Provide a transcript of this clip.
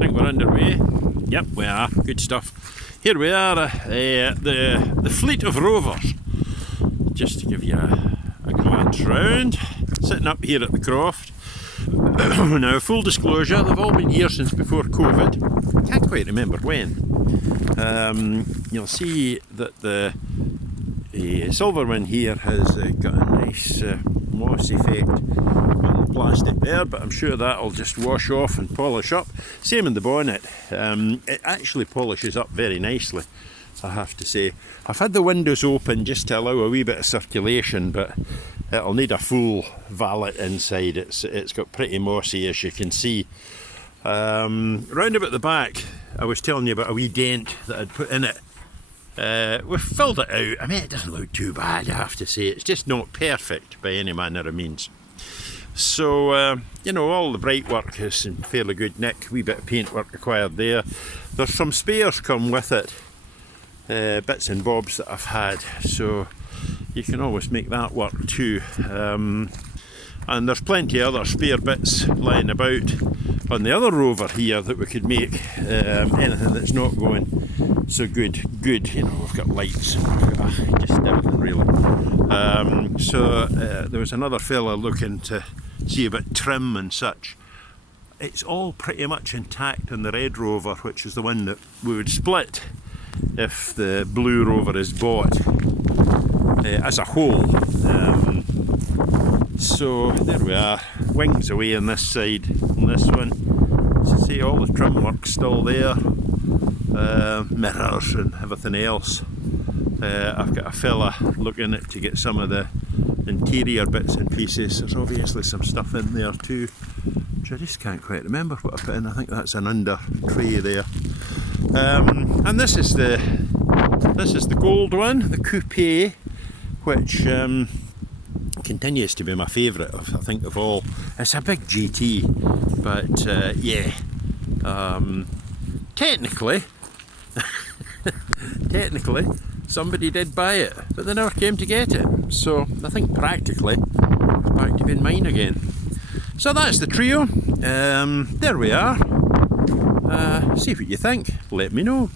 think we're underway. Yep, we are. Good stuff. Here we are, the fleet of Rovers. Just to give you a glance round. Sitting up here at the croft. Now, full disclosure, they've all been here since before COVID. Can't quite remember when. You'll see that the silver one here has got a nice moss effect on the plastic there, but I'm sure that'll just wash off and polish up. Same in the bonnet. It actually polishes up very nicely, I have to say. I've had the windows open just to allow a wee bit of circulation, but it'll need a full valet inside. It's got pretty mossy, as you can see. Round about the back, I was telling you about a wee dent that I'd put in it. We've filled it out. I mean, it doesn't look too bad, I have to say. It's just not perfect by any manner of means. So, you know, all the bright work is in fairly good nick. Wee bit of paint work required there. There's some spares come with it, bits and bobs that I've had, so you can always make that work too. And there's plenty of other spare bits lying about on the other Rover here that we could make. Anything that's not going so good. You know, we've got lights, we've got just everything really. So there was another fella looking to see about trim and such. It's all pretty much intact on the red Rover, which is the one that we would split if the blue Rover is bought as a whole. So there we are, wings away on this side, on this one. So see, all the trim work's still there, mirrors and everything else. I've got a fella looking at to get some of the interior bits and pieces. There's obviously some stuff in there too, which I just can't quite remember what I put in. I think that's an under tray there. And this is the gold one, the coupe, which continues to be my favourite, I think, of all. It's a big GT, but yeah, technically somebody did buy it, but they never came to get it, so I think practically it's back to being mine again. So that's the trio. There we are. See what you think, let me know.